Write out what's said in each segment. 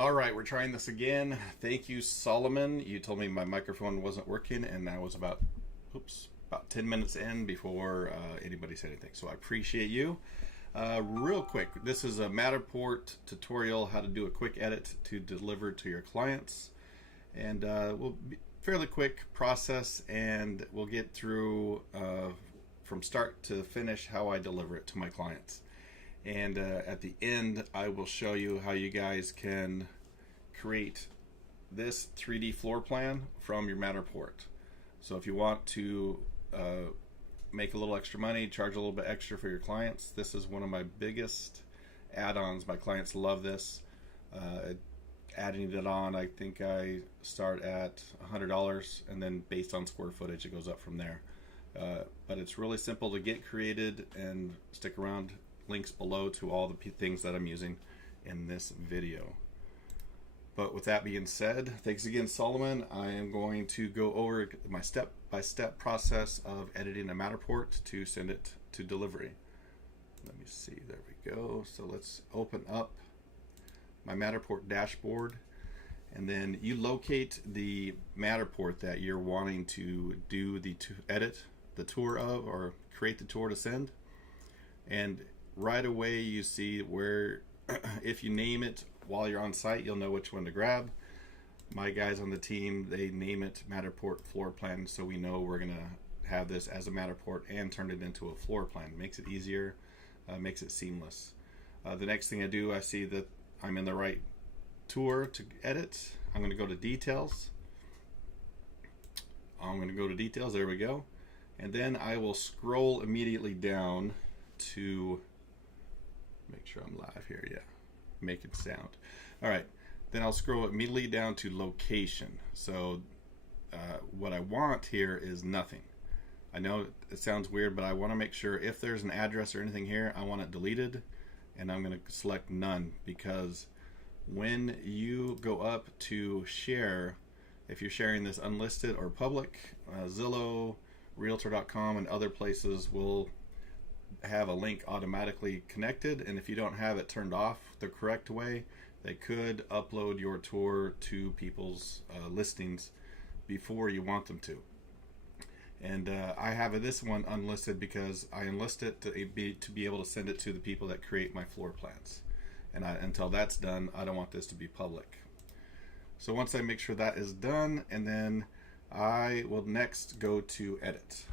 All right, we're trying this again. Thank you, Solomon. You told me my microphone wasn't working, and I was about 10 minutes in before anybody said anything. So I appreciate you. Real quick, this is a Matterport tutorial, how to do a quick edit to deliver to your clients. And we'll be fairly quick process, and we'll get through from start to finish how I deliver it to my clients. And at the end, I will show you how you guys can create this 3D floor plan from your Matterport. So if you want to make a little extra money, charge a little bit extra for your clients, this is one of my biggest add-ons. My clients love this. Adding it on, I think I start at $100, and then based on square footage, it goes up from there. But it's really simple to get created, and stick around. Links below to all the things that I'm using in this video. But with that being said, thanks again, Solomon. I am going to go over my step-by-step process of editing a Matterport to send it to delivery. Let me see, there we go. So let's open up my Matterport dashboard, and then you locate the Matterport that you're wanting to do the edit the tour of, or create the tour to send. And right away you see where if you name it while you're on site, you'll know which one to grab. My guys on the team, they name it Matterport floor plan, so we know we're gonna have this as a Matterport and turn it into a floor plan. Makes it easier, makes it seamless. The next thing I do, I see that I'm in the right tour to edit. I'm gonna go to details. There we go. And then I will scroll immediately down to make sure I'm live here. Yeah, making sound. All right, then I'll scroll immediately down to location. So what I want here is nothing. I know it sounds weird, but I want to make sure if there's an address or anything here, I want it deleted, and I'm going to select none, because when you go up to share, if you're sharing this unlisted or public, Zillow, Realtor.com, and other places will have a link automatically connected, and if you don't have it turned off the correct way, they could upload your tour to people's listings before you want them to. And I have this one unlisted because I enlist it to be able to send it to the people that create my floor plans, and until that's done, I don't want this to be public. So once I make sure that is done, and then I will next go to edit.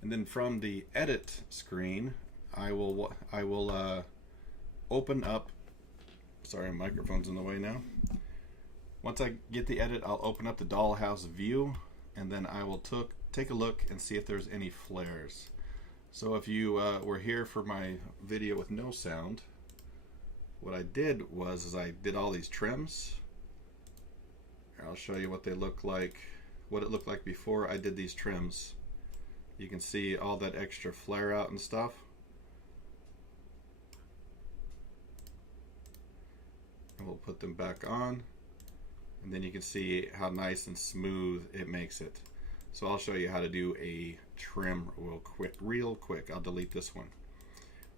And then from the edit screen, I will open up, sorry, my microphone's in the way now. Once I get the edit, I'll open up the dollhouse view, and then I will take a look and see if there's any flares. So if you were here for my video with no sound, what I did was I did all these trims. I'll show you what they look like, what it looked like before I did these trims. You can see all that extra flare out and stuff. And we'll put them back on, and then you can see how nice and smooth it makes it. So I'll show you how to do a trim real quick. I'll delete this one.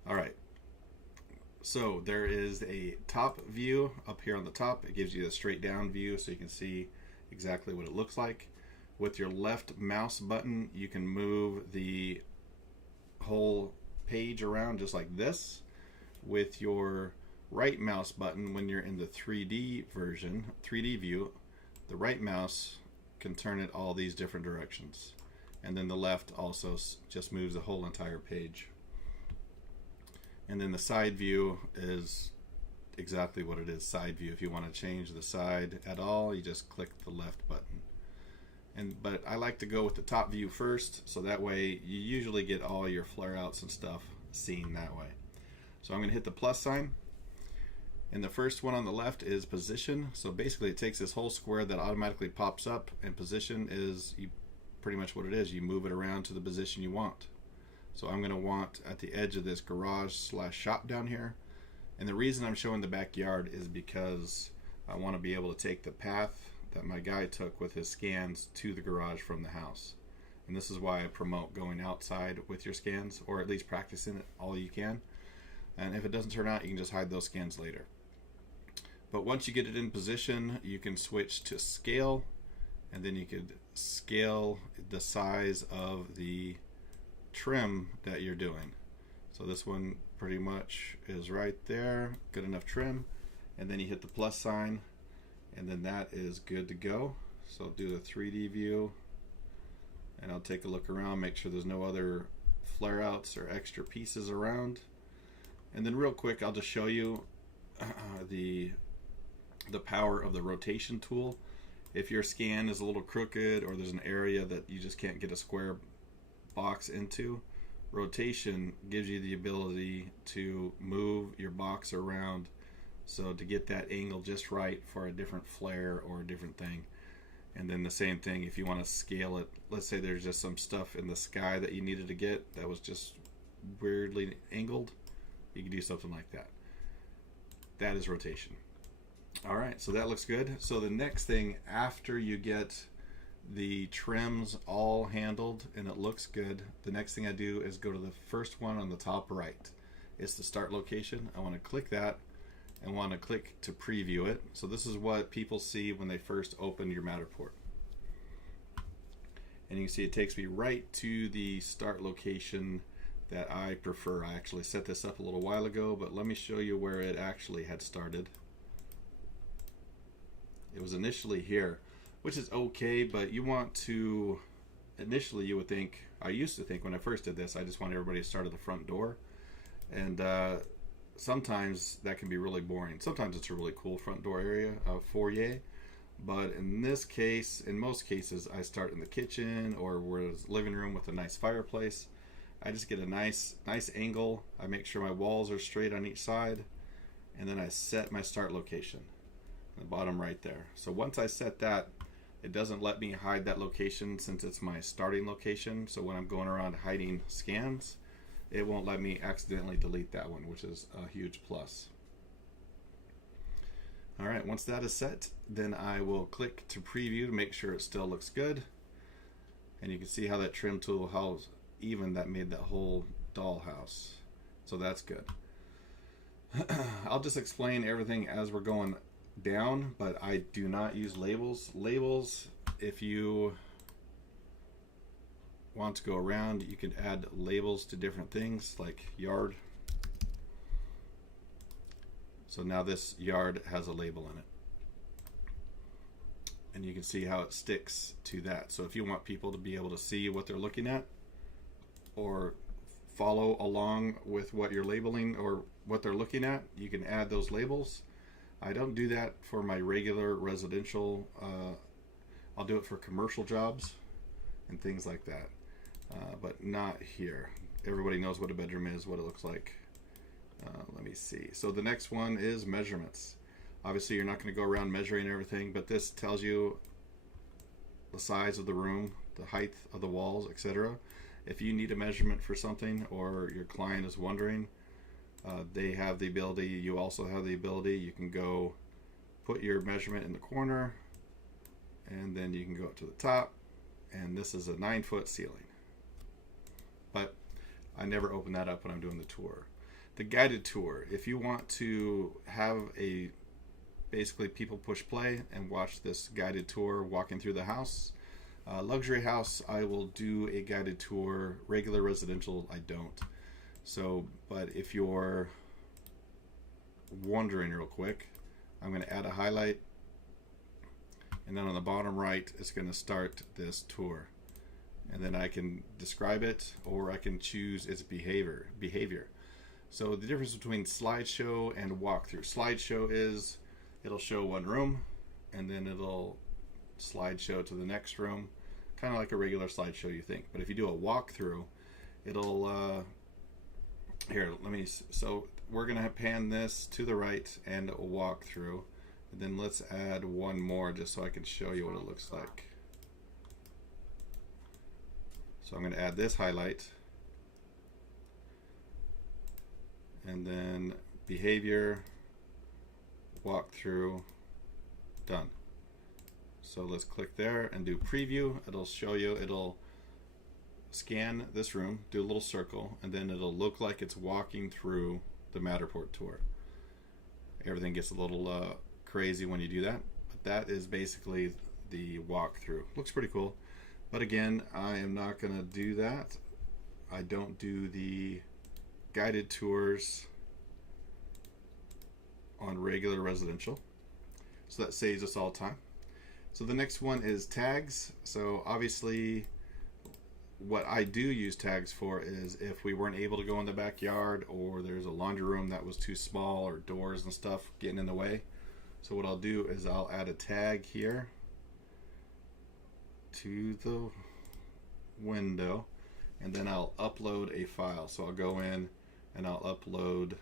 All right. So there is a top view up here on the top. It gives you a straight down view so you can see exactly what it looks like. With your left mouse button, you can move the whole page around just like this. With your right mouse button, when you're in the 3D version, 3D view, the right mouse can turn it all these different directions. And then the left also just moves the whole entire page. And then the side view is exactly what it is, side view. If you want to change the side at all, you just click the left button. But I like to go with the top view first, so that way you usually get all your flare outs and stuff seen that way. So I'm going to hit the plus sign, and the first one on the left is position. So basically it takes this whole square that automatically pops up, and position is pretty much what it is. You move it around to the position you want. So I'm going to want at the edge of this garage / shop down here, and the reason I'm showing the backyard is because I want to be able to take the path that my guy took with his scans to the garage from the house. And this is why I promote going outside with your scans, or at least practicing it all you can. And if it doesn't turn out, you can just hide those scans later. But once you get it in position, you can switch to scale, and then you could scale the size of the trim that you're doing. So this one pretty much is right there, good enough trim, and then you hit the plus sign, and then that is good to go. So I'll do a 3D view, and I'll take a look around, make sure there's no other flare outs or extra pieces around. And then real quick, I'll just show you the power of the rotation tool. If your scan is a little crooked or there's an area that you just can't get a square box into, rotation gives you the ability to move your box around, so to get that angle just right for a different flare or a different thing. And then the same thing if you want to scale it. Let's say there's just some stuff in the sky that you needed to get that was just weirdly angled, you can do something like that. That is rotation. Alright, so that looks good. So the next thing, after you get the trims all handled and it looks good, the next thing I do is go to the first one on the top right. It's the start location. I want to click that and want to click to preview it. So this is what people see when they first open your Matterport. And you can see it takes me right to the start location that I prefer. I actually set this up a little while ago, but let me show you where it actually had started. It was initially here, which is okay, but you want to, initially you would think, I used to think when I first did this, I just want everybody to start at the front door. And sometimes that can be really boring. Sometimes it's a really cool front door area, foyer. But in this case, in most cases, I start in the kitchen or where's living room with a nice fireplace. I just get a nice angle. I make sure my walls are straight on each side, and then I set my start location, the bottom right there. So once I set that, it doesn't let me hide that location since it's my starting location. So when I'm going around hiding scans, it won't let me accidentally delete that one, which is a huge plus. All right, once that is set, then I will click to preview to make sure it still looks good. And you can see how that trim tool, how even that made that whole dollhouse. So that's good. I'll just explain everything as we're going down, but I do not use labels. Labels, if you want to go around, you could add labels to different things like yard. So now this yard has a label in it. And you can see how it sticks to that. So if you want people to be able to see what they're looking at or follow along with what you're labeling or what they're looking at, you can add those labels. I don't do that for my regular residential. I'll do it for commercial jobs and things like that, but not here. Everybody knows what a bedroom is, what it looks like. Let me see. So the next one is measurements. Obviously you're not going to go around measuring everything, but this tells you the size of the room, the height of the walls, etc. If you need a measurement for something or your client is wondering, they have the ability, you also have the ability, you can go put your measurement in the corner and then you can go up to the top, and this is a 9-foot ceiling. But I never open that up when I'm doing the tour. The guided tour, if you want to have a basically people push play and watch this guided tour walking through the house. Luxury house, I will do a guided tour. Regular residential, I don't. So, but if you're wondering real quick, I'm going to add a highlight, and then on the bottom right, it's going to start this tour. And then I can describe it, or I can choose its behavior. So the difference between slideshow and walkthrough. Slideshow is, it'll show one room, and then it'll slideshow to the next room, kind of like a regular slideshow you think. But if you do a walkthrough, it'll, here, let me, so we're gonna pan this to the right and a walkthrough. And then let's add one more just so I can show you what it looks like. So I'm gonna add this highlight, and then behavior, walkthrough, done. So let's click there and do preview. It'll show you, it'll scan this room, do a little circle, and then it'll look like it's walking through the Matterport tour. Everything gets a little crazy when you do that, but that is basically the walkthrough. Looks pretty cool, but again, I am not going to do that. I don't do the guided tours on regular residential, so that saves us all time. So the next one is tags. So obviously what I do use tags for is if we weren't able to go in the backyard, or there's a laundry room that was too small, or doors and stuff getting in the way. So what I'll do is I'll add a tag here to the window, and then I'll upload a file. So I'll go in and I'll upload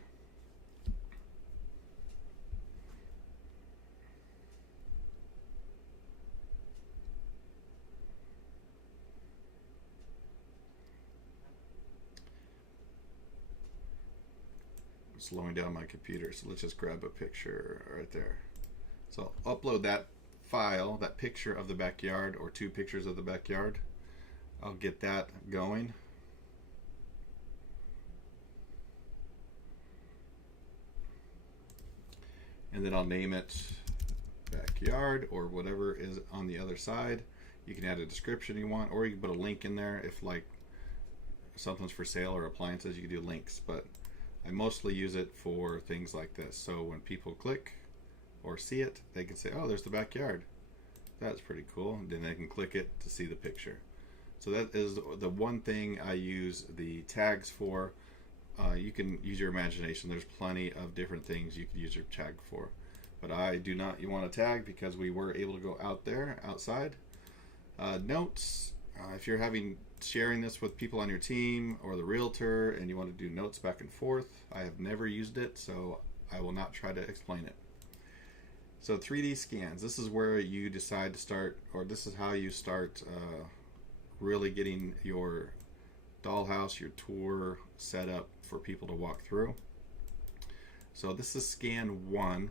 slowing down my computer, so let's just grab a picture right there. So I'll upload that file, that picture of the backyard, or 2 pictures of the backyard. I'll get that going. And then I'll name it backyard, or whatever is on the other side. You can add a description you want, or you can put a link in there if like something's for sale or appliances. You can do links, but I mostly use it for things like this. So when people click or see it, they can say, oh, there's the backyard. That's pretty cool. And then they can click it to see the picture. So that is the one thing I use the tags for. You can use your imagination. There's plenty of different things you can use your tag for. But I do not want a tag because we were able to go out there, outside. Notes, if you're sharing this with people on your team or the realtor and you want to do notes back and forth, I have never used it, so I will not try to explain it. So 3D scans, this is where you decide to start, or this is how you start really getting your dollhouse, your tour set up for people to walk through. So this is scan 1.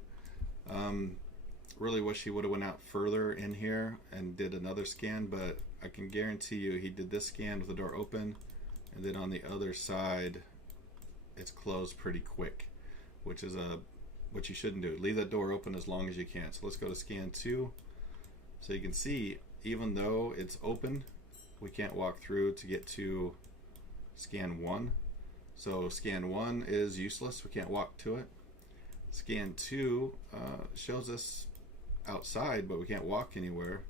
Really wish he would have went out further in here and did another scan, but I can guarantee you he did this scan with the door open, and then on the other side it's closed pretty quick, which is what you shouldn't do. Leave that door open as long as you can. So let's go to scan 2. So you can see, even though it's open, we can't walk through to get to scan 1. So scan 1 is useless, we can't walk to it. Scan 2 shows us outside, but we can't walk anywhere.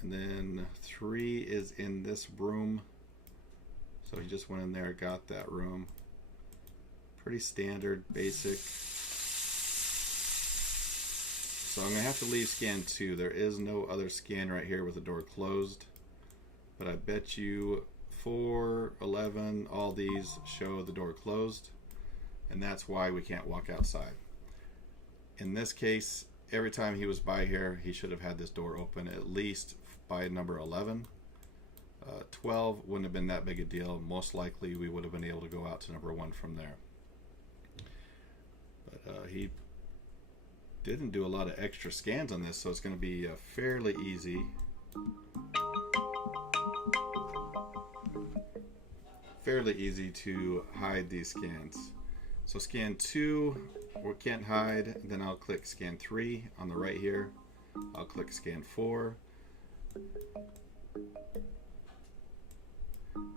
And then 3 is in this room. So he just went in there, got that room. Pretty standard, basic. So I'm gonna have to leave scan 2. There is no other scan right here with the door closed. But I bet you 4, 11, all these show the door closed. And that's why we can't walk outside. In this case, every time he was by here, he should have had this door open at least by number 11. 12 wouldn't have been that big a deal. Most likely we would have been able to go out to number 1 from there. But he didn't do a lot of extra scans on this, so it's going to be fairly easy. Fairly easy to hide these scans. So scan 2, we can't hide. Then I'll click scan 3 on the right here. I'll click scan 4.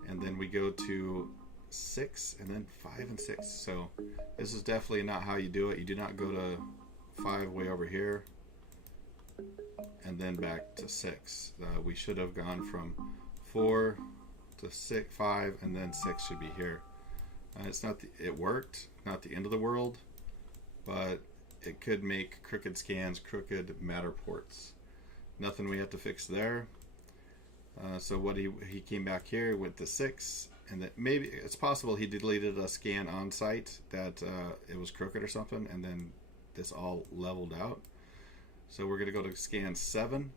And then we go to 6, and then 5 and 6. So this is definitely not how you do it. You do not go to 5 way over here and then back to 6. We should have gone from 4 to 6, 5, and then 6 should be here. It's not it worked, not the end of the world, but it could make crooked scans, crooked Matterports. Nothing we have to fix there. So what he came back here with the 6, and that maybe it's possible he deleted a scan on site that it was crooked or something, and then this all leveled out. So we're going to go to scan 7,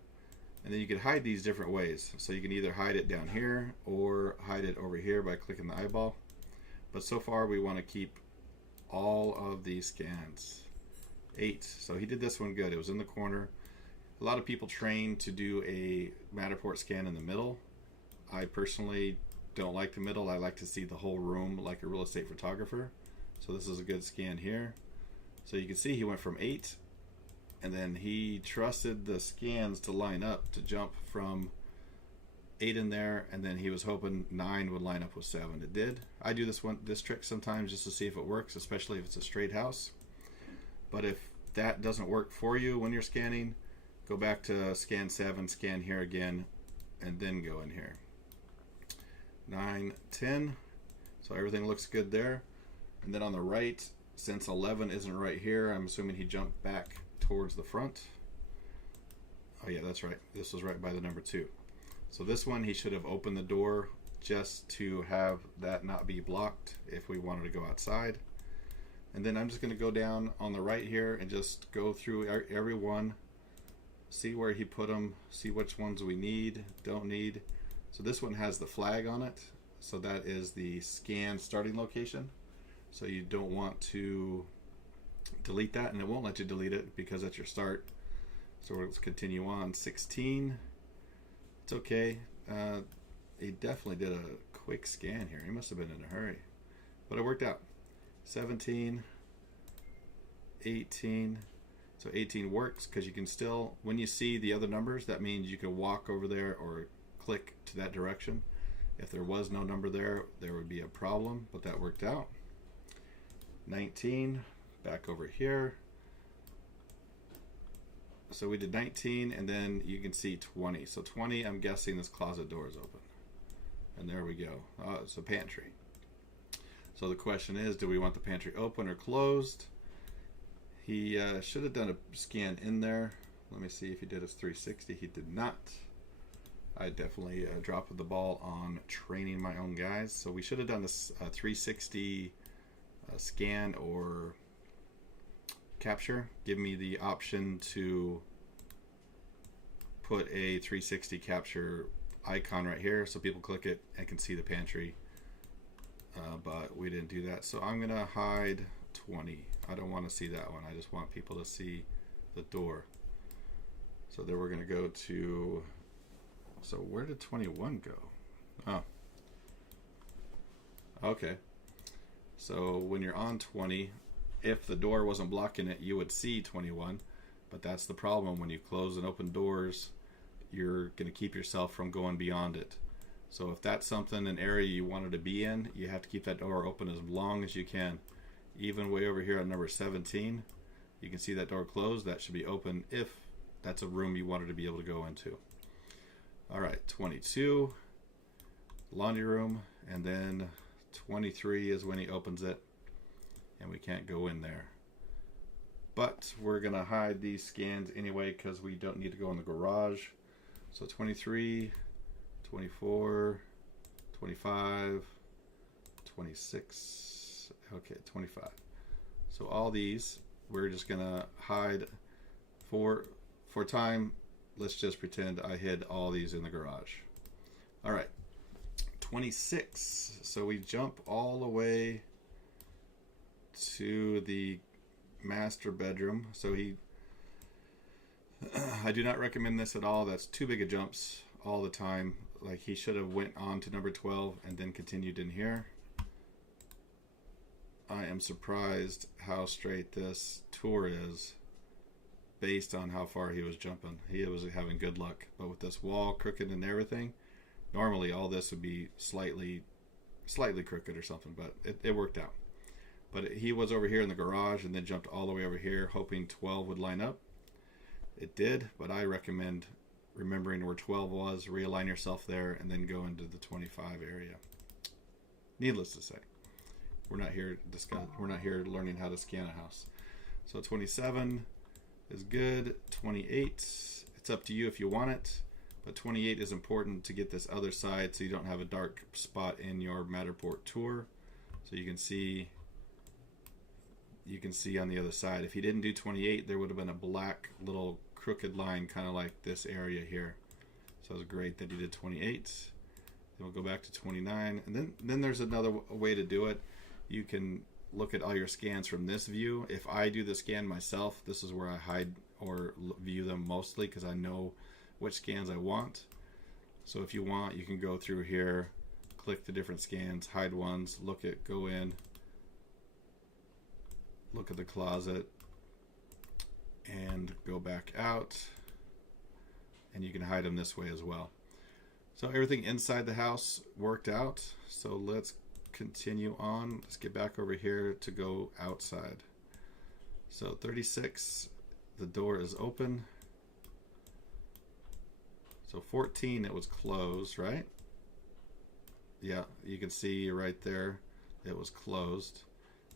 and then you can hide these different ways. So you can either hide it down here or hide it over here by clicking the eyeball. But so far we want to keep all of these scans. 8. So he did this one good. It was in the corner. A lot of people train to do a Matterport scan in the middle. I personally don't like the middle. I like to see the whole room like a real estate photographer. So this is a good scan here. So you can see he went from 8, and then he trusted the scans to line up to jump from 8 in there, and then he was hoping 9 would line up with 7. It did. I do this trick sometimes just to see if it works, especially if it's a straight house. But if that doesn't work for you when you're scanning, go back to scan 7, scan here again, and then go in here. 9, 10. So everything looks good there. And then on the right, since 11 isn't right here, I'm assuming he jumped back towards the front. Oh yeah, that's right. This was right by the number 2. So this one, he should have opened the door just to have that not be blocked if we wanted to go outside. And then I'm just going to go down on the right here and just go through every one, see where he put them, see which ones we need, don't need. So this one has the flag on it, so that is the scan starting location. So you don't want to delete that, and it won't let you delete it because that's your start. So let's continue on. 16. It's okay. He definitely did a quick scan here. He must have been in a hurry, but it worked out. 17, 18. So 18 works because you can still, when you see the other numbers, that means you can walk over there or click to that direction. If there was no number there, there would be a problem, but that worked out. 19, back over here. So we did 19, and then you can see 20. So 20, I'm guessing this closet door is open. And there we go. It's a pantry. So the question is, do we want the pantry open or closed? He should have done a scan in there. Let me see if he did his 360. He did not. I definitely dropped the ball on training my own guys. So we should have done this 360 scan or capture. Give me the option to put a 360 capture icon right here so people click it and can see the pantry. But we didn't do that. So I'm gonna hide 20. I don't want to see that one. I just want people to see the door. So then we're gonna go to, so where did 21 go? Oh, okay. So when you're on 20, if the door wasn't blocking it, you would see 21, but that's the problem. When you close and open doors, you're going to keep yourself from going beyond it. So if that's something, an area you wanted to be in, you have to keep that door open as long as you can. Even way over here on number 17, you can see that door closed. That should be open if that's a room you wanted to be able to go into. All right, 22, laundry room, and then 23 is when he opens it, and we can't go in there. But we're gonna hide these scans anyway because we don't need to go in the garage. So 23, 24, 25, 26, okay, 25. So all these, we're just gonna hide for time. Let's just pretend I hid all these in the garage. All right, 26. So we jump all the way to the master bedroom. So I do not recommend this at all. That's too big of jumps all the time. Like, he should have went on to number 12 and then continued in here. I am surprised how straight this tour is based on how far he was jumping. He was having good luck, but with this wall crooked and everything, normally all this would be slightly crooked or something, but it worked out. But he was over here in the garage and then jumped all the way over here hoping 12 would line up. It did, but I recommend remembering where 12 was, realign yourself there, and then go into the 25 area. Needless to say, we're not here learning how to scan a house. So 27 is good. 28, it's up to you if you want it, but 28 is important to get this other side so you don't have a dark spot in your Matterport Tour. So you can see on the other side. If he didn't do 28, there would have been a black little crooked line, kind of like this area here. So it was great that he did 28. Then we'll go back to 29, and then there's another way to do it. You can look at all your scans from this view. If I do the scan myself, this is where I hide or view them mostly because I know which scans I want. So if you want, you can go through here, click the different scans, hide ones, look at, go in, look at the closet, and go back out, and you can hide them this way as well. So everything inside the house worked out. So let's continue on. Let's get back over here to go outside. So 36, the door is open. So 14, it was closed, right? Yeah, you can see right there it was closed.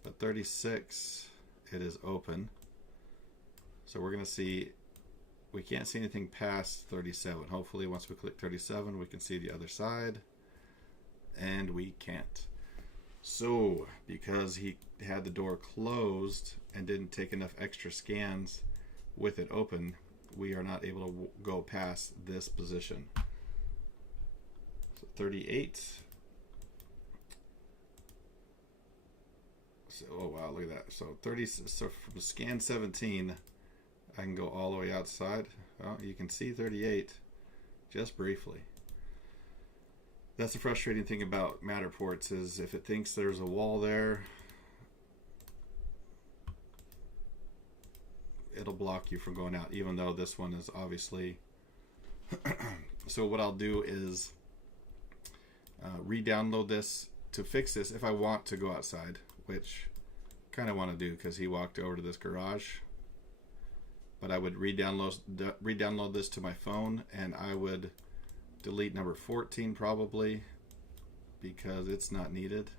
But 36, it is open. So we're going to see, we can't see anything past 37. Hopefully once we click 37, we can see the other side. And we can't. So because he had the door closed and didn't take enough extra scans with it open, we are not able to go past this position. So 38. So, oh wow, look at that. So 30. So from scan 17, I can go all the way outside. Well, you can see 38 just briefly. That's the frustrating thing about Matterports, is if it thinks there's a wall there, it'll block you from going out, even though this one is obviously so what I'll do is re-download this to fix this if I want to go outside, which kind of want to do because he walked over to this garage. But I would re-download this to my phone, and I would delete number 14 probably because it's not needed,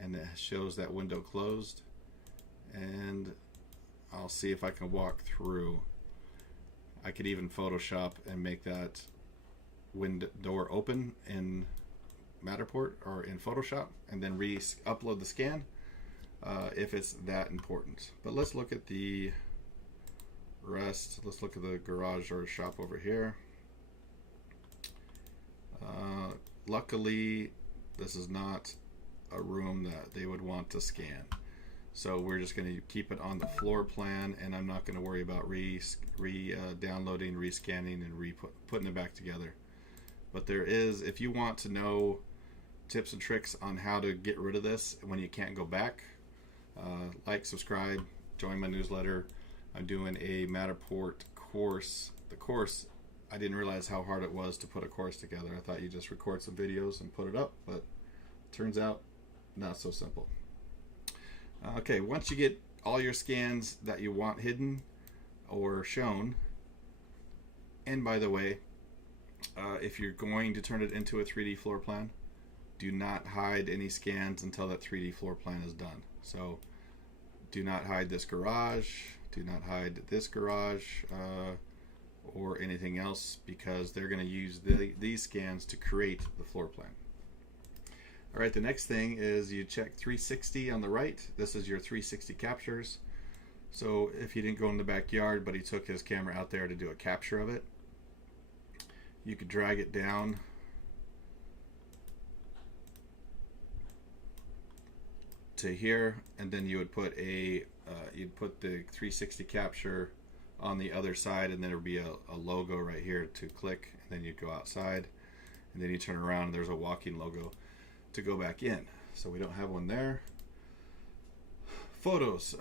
and it shows that window closed. And I'll see if I can walk through. I could even Photoshop and make that window door open in Matterport or in Photoshop, and then re-upload the scan if it's that important. But let's look at the rest. Let's look at the garage or shop over here. Luckily, this is not a room that they would want to scan. So we're just going to keep it on the floor plan, and I'm not going to worry about downloading, re-scanning, and putting it back together. But there is, if you want to know tips and tricks on how to get rid of this when you can't go back, like, subscribe, join my newsletter. I'm doing a Matterport course. The course, I didn't realize how hard it was to put a course together. I thought you just record some videos and put it up, but turns out not so simple. Okay, once you get all your scans that you want hidden or shown, and by the way, if you're going to turn it into a 3D floor plan, do not hide any scans until that 3D floor plan is done. So do not hide this garage, do not hide this garage, or anything else, because they're going to use these scans to create the floor plan. All right, the next thing is you check 360 on the right. This is your 360 captures. So if he didn't go in the backyard, but he took his camera out there to do a capture of it, you could drag it down to here, and then you would put you'd put the 360 capture on the other side, and then there would be a logo right here to click, and then you'd go outside, and then you turn around and there's a walking logo to go back in. So we don't have one there. Photos.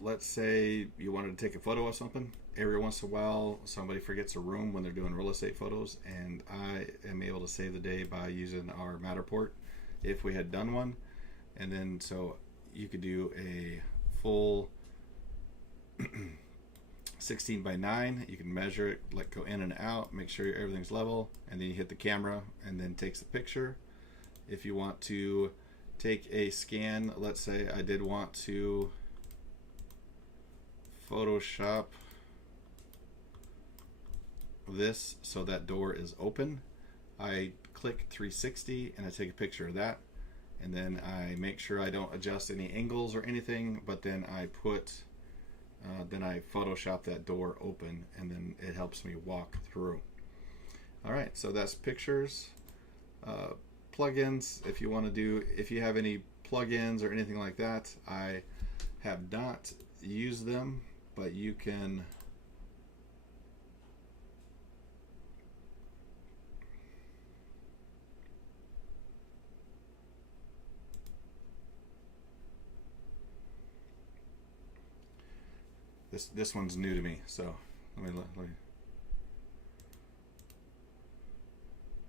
Let's say you wanted to take a photo of something. Every once in a while somebody forgets a room when they're doing real estate photos, and I am able to save the day by using our Matterport if we had done one. And then so you could do a full 16 by 9. You can measure it, like go in and out, make sure everything's level, and then you hit the camera and then takes the picture. If you want to take a scan, let's say I did want to Photoshop this so that door is open, I click 360 and I take a picture of that, and then I make sure I don't adjust any angles or anything, but then I put then I Photoshop that door open, and then it helps me walk through. All right, so that's pictures. Plugins, if you want to do, if you have any plugins or anything like that, I have not used them, but you can This one's new to me, so let me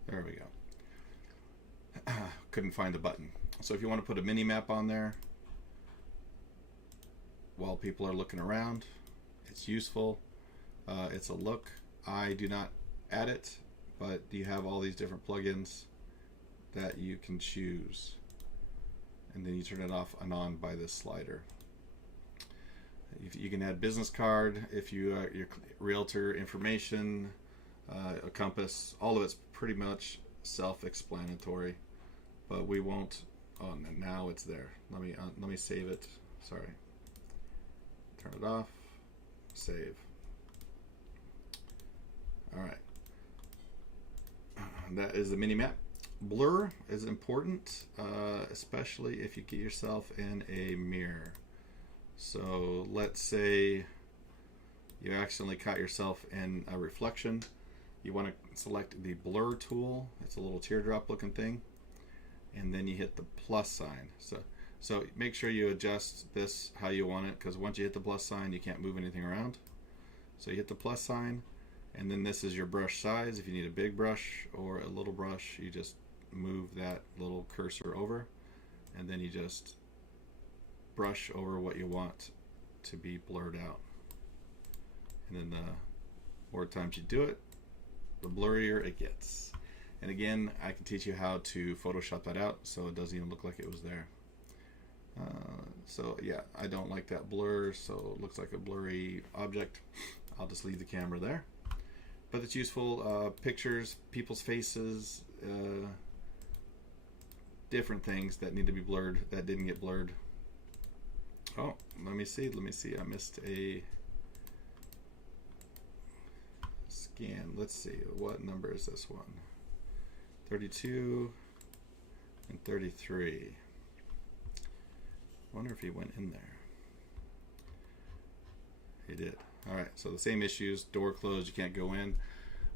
there we go. Couldn't find the button. So if you want to put a mini map on there while people are looking around, it's useful. It's a look. I do not add it, but you have all these different plugins that you can choose, and then you turn it off and on by this slider. You can add business card, if you your realtor information, a compass. All of it's pretty much self-explanatory, but we won't. Oh, now it's there. Let me save it. Sorry. Turn it off. Save. All right. That is the mini map. Blur is important, especially if you get yourself in a mirror. So let's say you accidentally caught yourself in a reflection. You want to select the blur tool. It's a little teardrop looking thing, and then you hit the plus sign. So make sure you adjust this how you want it, because once you hit the plus sign, you can't move anything around. So you hit the plus sign, and then this is your brush size. If you need a big brush or a little brush, you just move that little cursor over, and then you just brush over what you want to be blurred out. And then the more times you do it, the blurrier it gets. And again, I can teach you how to Photoshop that out so it doesn't even look like it was there. So yeah, I don't like that blur, so it looks like a blurry object. I'll just leave the camera there. But it's useful. Pictures, people's faces, different things that need to be blurred that didn't get blurred. Oh, let me see. I missed a scan. Let's see. What number is this one? 32 and 33. Wonder if he went in there. He did. All right. So the same issues. Door closed. You can't go in.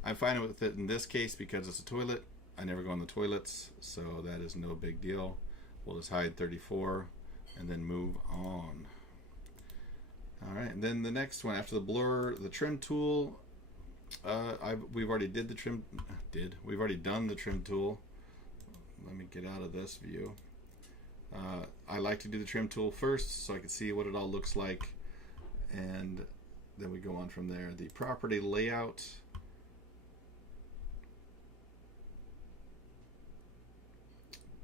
I'm fine with it in this case because it's a toilet. I never go in the toilets, so that is no big deal. We'll just hide 34. And then move on. All right, and then the next one after the blur, the trim tool. We've already did the trim. We've already done the trim tool. Let me get out of this view. I like to do the trim tool first, so I can see what it all looks like, and then we go on from there. The property layout.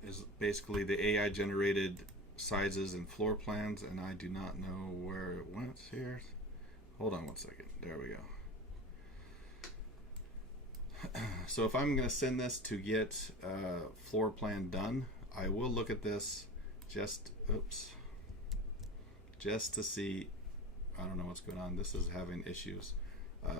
Is basically the AI generated sizes and floor plans, and I do not know where it went here. Hold on one second. There we go. So if I'm going to send this to get floor plan done, I will look at this just to see. I don't know what's going on. This is having issues.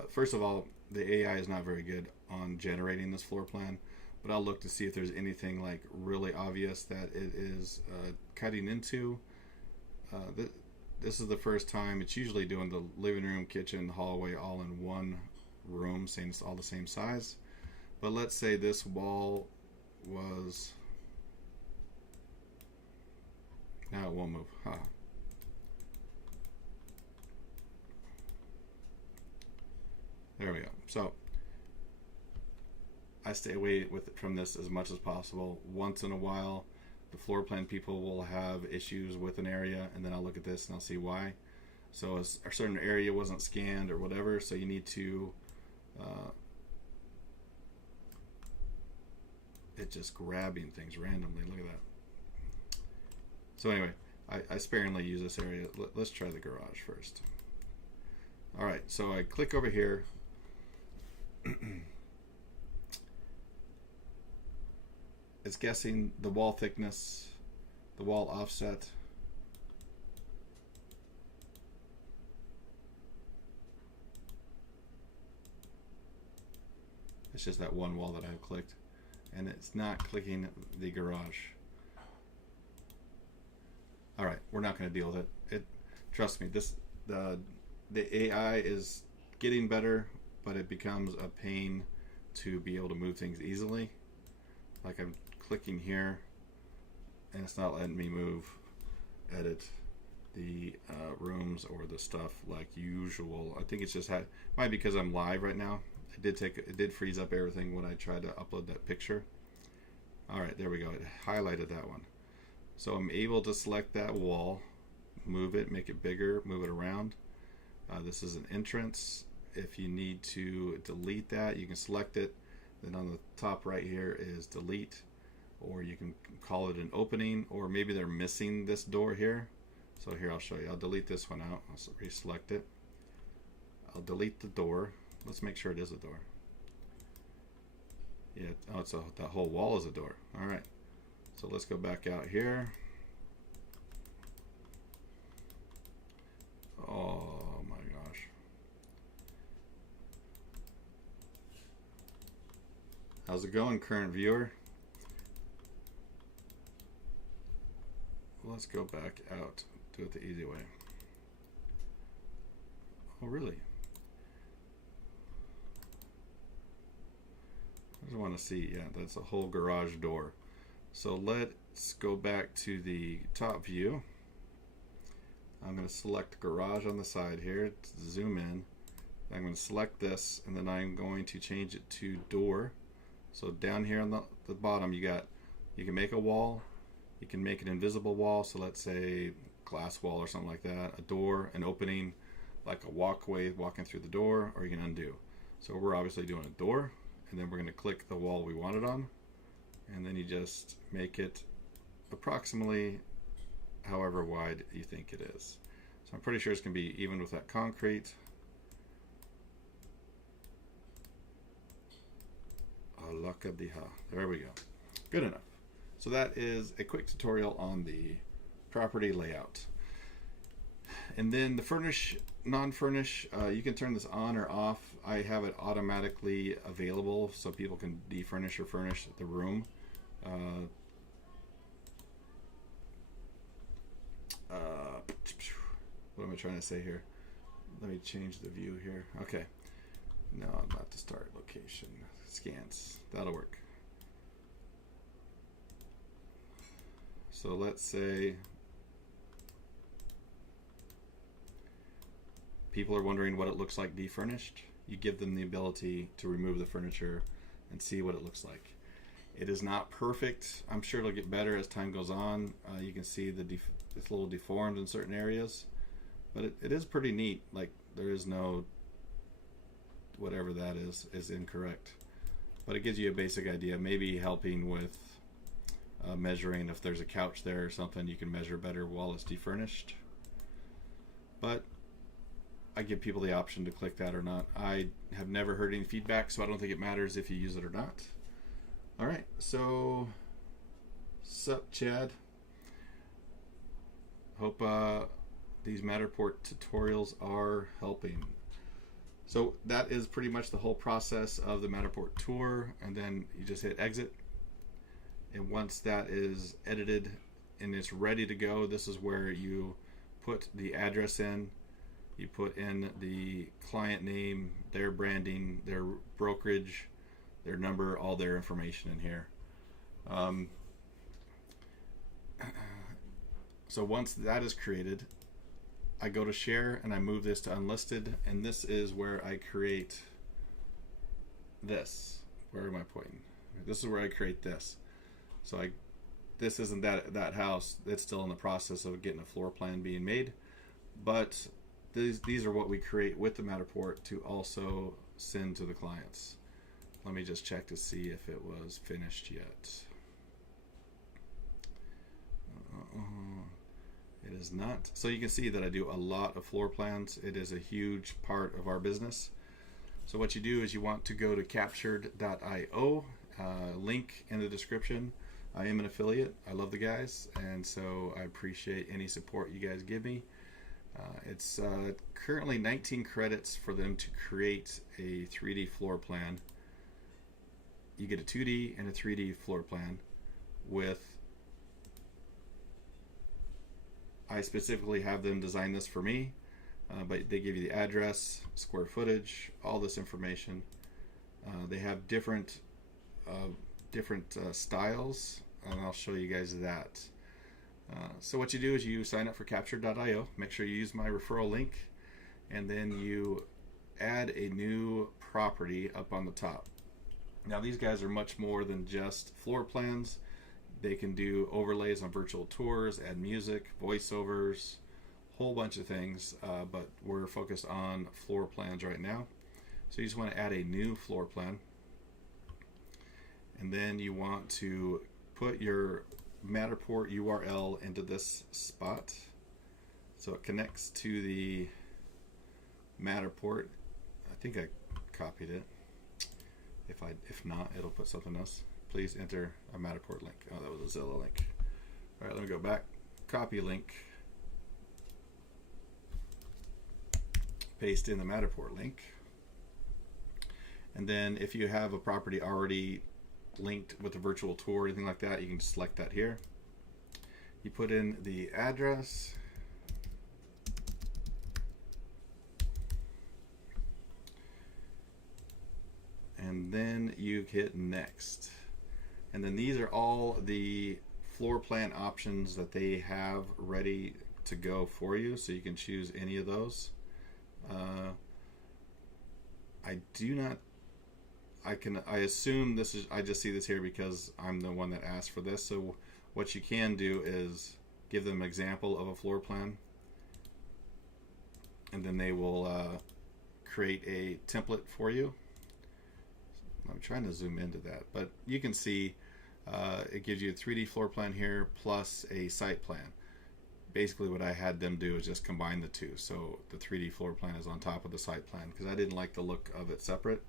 First of all, the AI is not very good on generating this floor plan, but I'll look to see if there's anything like really obvious that it is cutting into. This is the first time. It's usually doing the living room, kitchen, hallway all in one room, saying it's all the same size. But let's say this wall was, now it won't move. There we go. So I stay away from this as much as possible. Once in a while, the floor plan people will have issues with an area, and then I'll look at this and I'll see why. So a certain area wasn't scanned or whatever, so you need to it's just grabbing things randomly. Look at that. So anyway, I sparingly use this area. Let's try the garage first. All right, so I click over here. It's guessing the wall thickness, the wall offset. It's just that one wall that I've clicked, and it's not clicking the garage. All right, we're not going to deal with it. Trust me, the AI is getting better, but it becomes a pain to be able to move things easily. Like I'm clicking here, and it's not letting me move, edit the rooms items or the stuff like usual. I think it's just might be because I'm live right now. It did freeze up everything when I tried to upload that picture. All right, there we go. It highlighted that one. So I'm able to select that wall, move it, make it bigger, move it around. This is an entrance. If you need to delete that, you can select it. Then on the top right here is delete, or you can call it an opening, or maybe they're missing this door here. So here, I'll show you. I'll delete this one out. I'll reselect it. I'll delete the door. Let's make sure it is a door. Yeah, oh, that whole wall is a door. All right. So let's go back out here. Oh my gosh. How's it going, current viewer? Let's go back out. Do it the easy way. Oh, really? I just want to see. Yeah, that's a whole garage door. So let's go back to the top view. I'm going to select garage on the side here, zoom in. I'm going to select this, and then I'm going to change it to door. So down here on the bottom, you can make a wall, you can make an invisible wall. So let's say glass wall or something like that, a door, an opening, like a walkway walking through the door, or you can undo. So we're obviously doing a door, and then we're going to click the wall we want it on, and then you just make it approximately however wide you think it is. So I'm pretty sure it's going to be even with that concrete. There we go. Good enough. So that is a quick tutorial on the property layout. And then the furnish, non-furnish, you can turn this on or off. I have it automatically available so people can defurnish or furnish the room. What am I trying to say here? Let me change the view here. Okay. No, I'm about to start location. Scans. That'll work. So let's say people are wondering what it looks like defurnished. You give them the ability to remove the furniture and see what it looks like. It is not perfect. I'm sure it'll get better as time goes on. You can see it's a little deformed in certain areas, but it is pretty neat. Like, there is no whatever that is incorrect, but it gives you a basic idea. Maybe helping with measuring if there's a couch there or something, you can measure better while it's defurnished. But I give people the option to click that or not. I have never heard any feedback, so I don't think it matters if you use it or not. All right, so sup, Chad? Hope these Matterport tutorials are helping. So that is pretty much the whole process of the Matterport Tour, and then you just hit exit. And once that is edited and it's ready to go, this is where you put the address in, you put in the client name, their branding, their brokerage, their number, all their information in here. So once that is created, I go to share and I move this to unlisted, and this is where I create this. Where am I pointing? This is where I create this. So this isn't that house. It's still in the process of getting a floor plan being made, but these are what we create with the Matterport to also send to the clients. Let me just check to see if it was finished yet. It is not. So you can see that I do a lot of floor plans. It is a huge part of our business. So what you do is you want to go to captured.io, link in the description. I am an affiliate. I love the guys, and so I appreciate any support you guys give me. It's currently 19 credits for them to create a 3D floor plan. You get a 2D and a 3D floor plan with, I specifically have them design this for me, but they give you the address, square footage, all this information. They have different styles, and I'll show you guys that. So what you do is you sign up for capture.io, make sure you use my referral link, and then you add a new property up on the top. Now these guys are much more than just floor plans. They can do overlays on virtual tours, add music, voiceovers, whole bunch of things, but we're focused on floor plans right now. So you just want to add a new floor plan, and then you want to put your Matterport URL into this spot so it connects to the Matterport. I think I copied it. If not, it'll put something else. Please enter a Matterport link. Oh, that was a Zillow link. All right, let me go back. Copy link. Paste in the Matterport link. And then if you have a property already linked with a virtual tour or anything like that, you can just select that here. You put in the address. And then you hit next. And then these are all the floor plan options that they have ready to go for you, so you can choose any of those. I assume this is, I just see this here because I'm the one that asked for this. So what you can do is give them an example of a floor plan, and then they will create a template for you. I'm trying to zoom into that, but you can see it gives you a 3D floor plan here plus a site plan. Basically what I had them do is just combine the two, so the 3D floor plan is on top of the site plan because I didn't like the look of it separate.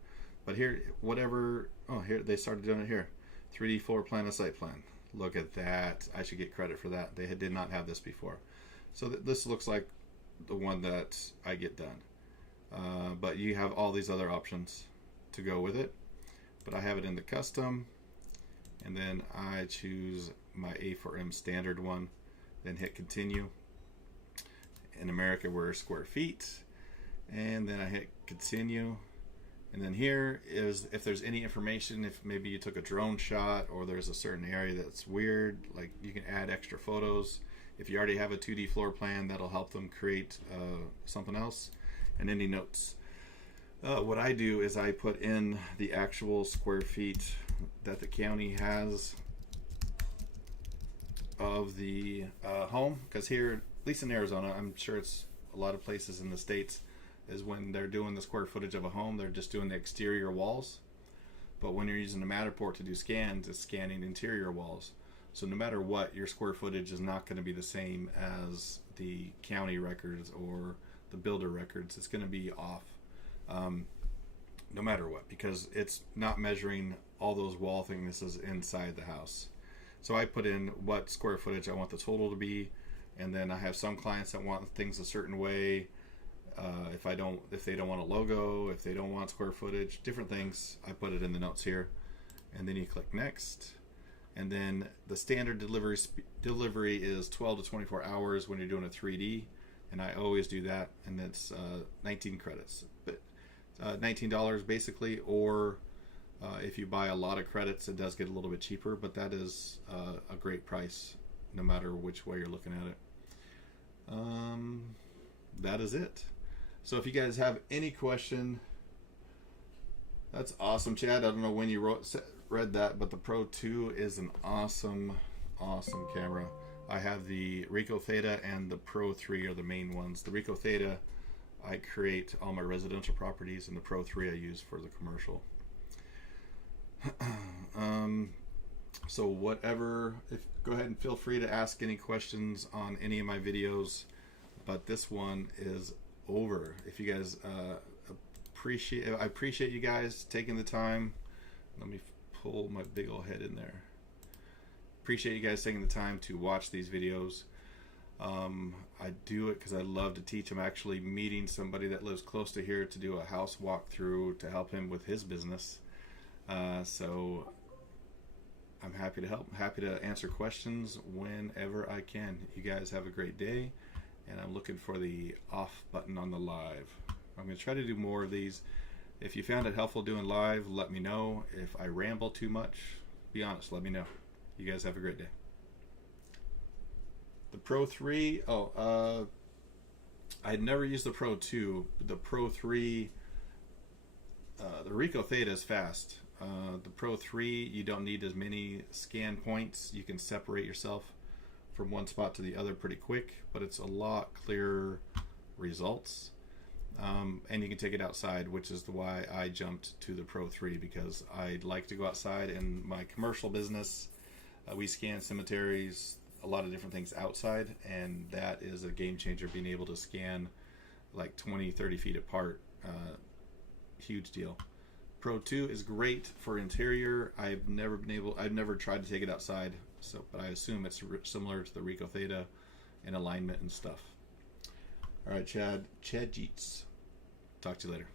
But here, here they started doing it here. 3D floor plan and site plan. Look at that. I should get credit for that. They did not have this before. So this looks like the one that I get done. But you have all these other options to go with it. But I have it in the custom, and then I choose my A4M standard one, then hit continue. In America we're square feet, and then I hit continue. And then here is if there's any information, if maybe you took a drone shot or there's a certain area that's weird, like you can add extra photos. If you already have a 2D floor plan, that'll help them create something else. And any notes. What I do is I put in the actual square feet that the county has of the home, because here, at least in Arizona, I'm sure it's a lot of places in the States, is when they're doing the square footage of a home, they're just doing the exterior walls. But when you're using the Matterport to do scans, it's scanning interior walls. So no matter what, your square footage is not going to be the same as the county records or the builder records. It's going to be off. No matter what, because it's not measuring all those wall thicknesses inside the house. So I put in what square footage I want the total to be, and then I have some clients that want things a certain way. If they don't want a logo, if they don't want square footage, different things, I put it in the notes here. And then you click next, and then the standard delivery is 12 to 24 hours when you're doing a 3D, and I always do that, and it's 19 credits. But $19 basically, or if you buy a lot of credits, it does get a little bit cheaper, but that is a great price no matter which way you're looking at it. That is it. So if you guys have any question, that's awesome, Chad. I don't know when you read that, but the Pro 2 is an awesome camera. I have the Ricoh Theta and the Pro 3 are the main ones. The Ricoh Theta, I create all my residential properties, and the Pro 3 I use for the commercial. So whatever, go ahead and feel free to ask any questions on any of my videos, but this one is over. If you guys I appreciate you guys taking the time. Let me pull my big old head in there. Appreciate you guys taking the time to watch these videos. I do it because I love to teach. I'm actually meeting somebody that lives close to here to do a house walkthrough to help him with his business. So I'm happy to help. I'm happy to answer questions whenever I can. You guys have a great day, and I'm looking for the off button on the live. I'm going to try to do more of these. If you found it helpful doing live, let me know. If I ramble too much, be honest, let me know. You guys have a great day. The Pro 3, I had never used the Pro 2. The Pro 3, the Ricoh Theta is fast. The Pro 3, you don't need as many scan points. You can separate yourself from one spot to the other pretty quick, but it's a lot clearer results. And you can take it outside, which is why I jumped to the Pro 3, because I like to go outside. In my commercial business, we scan cemeteries, a lot of different things outside, and that is a game changer, being able to scan like 20-30 feet apart. Huge deal. Pro 2 is great for interior. I've never tried to take it outside, but I assume it's similar to the Ricoh Theta in alignment and stuff. All right, Chad Jeets. Talk to you later.